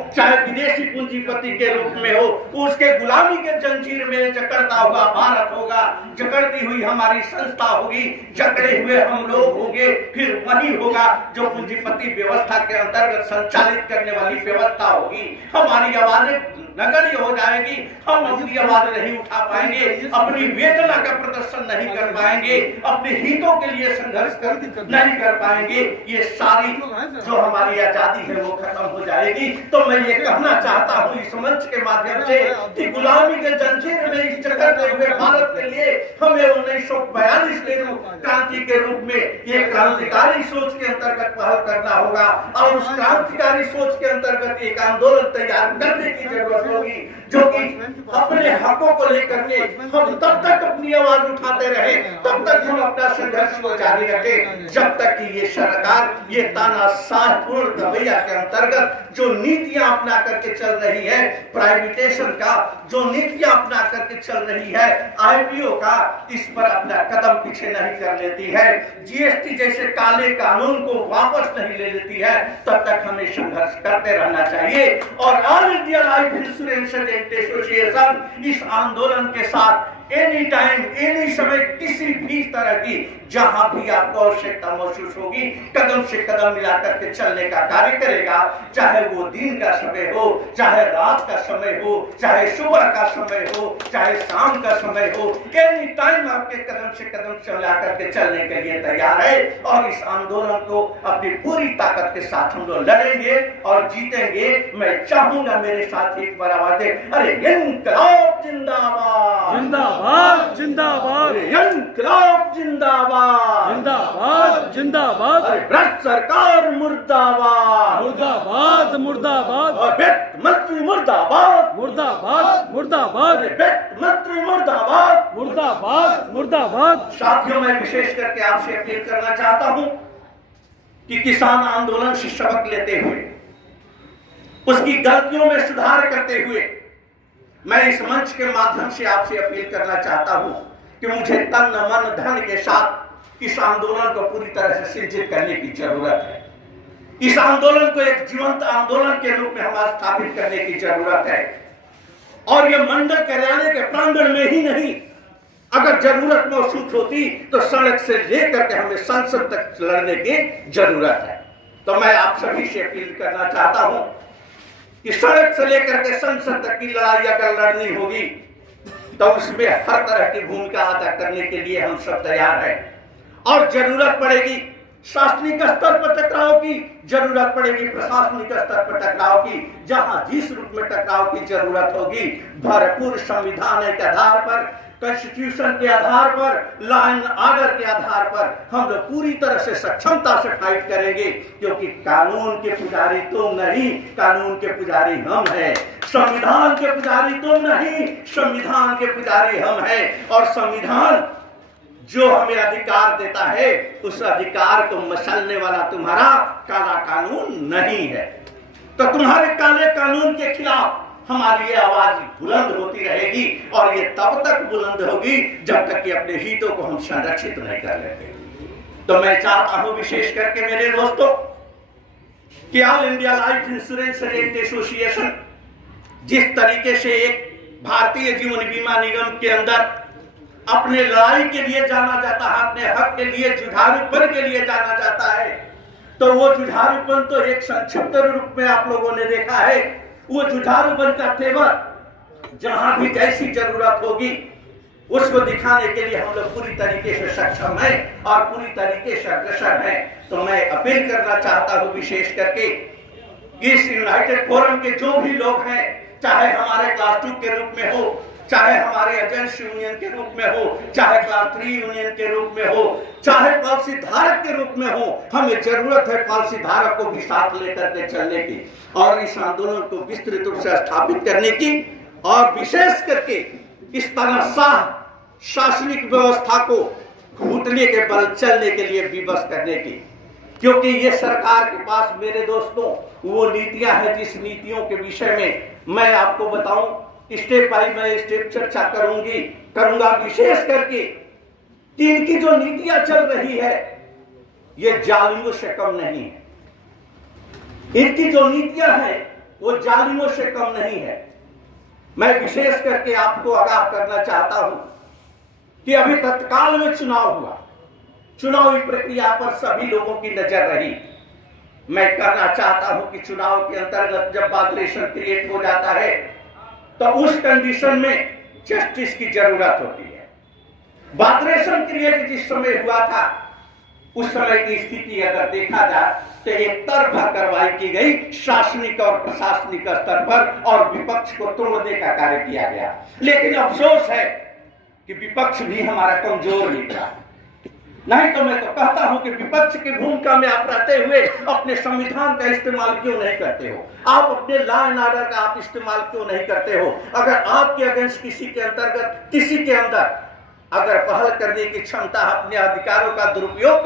चाहे विदेशी पूंजीपति के रूप में हो, उसके गुलामी के जंजीर में जकड़ता हुआ भारत होगा, जकड़ती हुई हमारी संस्था होगी, जकड़े हुए हम लोग होंगे, फिर वही होगा जो पूंजीपति व्यवस्था के अंतर्गत संचालित करने वाली व्यवस्था होगी। हमारी आवाजें नगण्य हो जाएगी, हम अपनी आवाज नहीं उठा पाएंगे, अपनी वेदना का प्रदर्शन नहीं कर पाएंगे, अपने हितों के लिए संघर्ष नहीं कर पाएंगे। ये सारी जो हमारी आजादी है वो खत्म हो जाएगी। तो मैं ये कहना चाहता हूँ इस मंच के माध्यम से कि गुलामी के जंजीर में इस जकड़ते हुए भारत के लिए हमें 1942 के क्रांति के रूप में ये क्रांतिकारी सोच के अंतर्गत पहल करना होगा और उस क्रांतिकारी सोच के अंतर्गत एक आंदोलन तैयार करने की जरूरत होगी, जो कि अपने हकों को लेकर के हम तब तक अपनी आवाज उठाते रहे, तब तक हम अपना संघर्ष को जारी रखें, जब तक कि ये सरकार ये तानाशाहपूर्ण रवैया के अंतर्गत जो नीतियां अपना करके चल रही है, प्राइवेटेशन का जो नीतियां अपना करके चल रही है, आईपीओ का, इस पर अपना कदम पीछे नहीं कर लेती है, जीएसटी जैसे काले कानून को वापस नहीं ले लेती है, तब तक हमें संघर्ष करते रहना चाहिए। और all India life insurance association इस आंदोलन के साथ एनी टाइम एनी समय किसी भी तरह की जहां भी आपको आवश्यकता महसूस होगी कदम से कदम मिलाकर के चलने का कार्य करेगा, चाहे वो दिन का समय हो, चाहे रात का समय हो, चाहे सुबह का समय हो, चाहे शाम का समय हो, एनी टाइम आपके कदम से कदम चला करके चलने के लिए तैयार है। और इस आंदोलन को अपनी पूरी ताकत के साथ हम लोग लड़ेंगे और जीतेंगे। मैं चाहूंगा मेरे साथ एक बार आवाज दे, अरे इंकलाब जिंदाबाद, जिंदाबाद जिंदाबाद, इंकलाब जिंदाबाद, जिंदाबाद जिंदाबाद, भ्रष्ट सरकार मुर्दाबाद, मुर्दाबाद मुर्दाबाद, और वित्त मंत्री मुर्दाबाद, मुर्दाबाद मुर्दाबाद, वित्त मंत्री मुर्दाबाद, मुर्दाबाद मुर्दाबाद। साथियों, मैं विशेष करके आपसे अपील करना चाहता हूं कि किसान आंदोलन से सबक लेते हुए, उसकी गलतियों में सुधार करते हुए, मैं इस मंच के माध्यम से आपसे अपील करना चाहता हूं कि मुझे तन मन धन के साथ इस आंदोलन को पूरी तरह से सिंचित करने की जरूरत है। इस आंदोलन को एक जीवंत आंदोलन के रूप में हमें स्थापित करने की जरूरत है। और यह मंडल कार्यालय के प्रांगण में ही नहीं, अगर जरूरत महसूस होती तो सड़क से लेकर के हमें संसद तक लड़ने की जरूरत है। तो मैं आप सभी से अपील करना चाहता हूं कि सड़क से लेकर के संसद तक की लड़ाई अगर लड़नी होगी तो उसमें हर तरह की भूमिका अदा करने के लिए हम सब तैयार हैं। और जरूरत पड़ेगी शासनिक स्तर पर टकराव की, जरूरत पड़ेगी प्रशासनिक स्तर पर टकराव की, जहां जिस रूप में टकराव की जरूरत होगी भरपूर संविधान के आधार पर, कॉन्स्टिट्यूशन के आधार पर, लॉ एंड ऑर्डर के आधार पर हम लोग पूरी तरह से सक्षमता से फाइट करेंगे, क्योंकि कानून के पुजारी तुम नहीं, कानून के पुजारी हम हैं। संविधान के पुजारी तुम नहीं, संविधान के पुजारी हम हैं। और संविधान जो हमें अधिकार देता है, उस अधिकार को मसलने वाला तुम्हारा काला कानून नहीं है। तो तुम्हारे काले कानून के खिलाफ हमारी ये आवाज बुलंद होती रहेगी, और ये तब तक बुलंद होगी जब तक कि अपने हितों को हम संरक्षित नहीं कर लेते। तो मैं चाहता हूं विशेष करके मेरे दोस्तों कि all India life insurance association जिस तरीके से एक भारतीय जीवन बीमा निगम के अंदर अपने लड़ाई के लिए जाना जाता है, अपने हक के लिए, जुझारूपन के लिए जाना जाता है, तो वो जुझारूपन तो एक संक्षिप्त रूप में आप लोगों ने देखा है। वो जुझारूपन का तेवर जहां भी जैसी जरूरत होगी उसको दिखाने के लिए हम लोग पूरी तरीके से सक्षम हैं और पूरी तरीके से अग्रसर हैं। तो मैं अपील करना चाहता हूं विशेष करके इस यूनाइटेड फोरम के जो भी लोग हैं, चाहे हमारे क्लास 2 के रूप में हो, चाहे हमारे एजेंट्स यूनियन के रूप में हो, चाहे क्लास 3 यूनियन के रूप में हो, चाहे पॉलिसी धारक के रूप में हो, हमें जरूरत है पॉलिसी धारक को भी साथ लेकर के चलने की और इस आंदोलन को विस्तृत रूप से स्थापित करने की, और विशेष करके इस तरह शासनिक व्यवस्था को घुटने के बल चलने के लिए विवश करने की। क्योंकि ये सरकार के पास मेरे दोस्तों वो नीतियां हैं जिस नीतियों के विषय में मैं आपको बताऊं, स्टेप बाय मैं स्टेप चर्चा करूंगा। विशेष करके कि इनकी जो नीतियां चल रही है ये जालिमों से कम नहीं है। इनकी जो नीतियां हैं वो जालिमों से कम नहीं है। मैं विशेष करके आपको आगाह करना चाहता हूं कि अभी तत्काल में चुनाव हुआ, चुनावी प्रक्रिया पर सभी लोगों की नजर रही। मैं कहना चाहता हूं कि चुनाव के अंतर्गत जब वाइब्रेशन क्रिएट हो जाता है तो उस कंडीशन में जस्टिस की जरूरत होती है। वाइब्रेशन क्रिएट जिस समय हुआ था उस समय की स्थिति अगर देखा जाए तो एक तरफा कार्रवाई की गई शासनिक और प्रशासनिक स्तर पर और विपक्ष को तोड़ने का कार्य किया गया। लेकिन अफसोस है कि विपक्ष भी हमारा कमजोर निकला। नहीं तो मैं तो कहता हूं कि विपक्ष की भूमिका में आप रहते हुए अपने संविधान का इस्तेमाल क्यों नहीं करते हो? आप अपने लॉ एंड ऑर्डर का आप इस्तेमाल क्यों नहीं करते हो? अगर आपके अगेंस्ट किसी के अंतर्गत किसी के अंदर अगर पहल करने की क्षमता, अपने अधिकारों का दुरुपयोग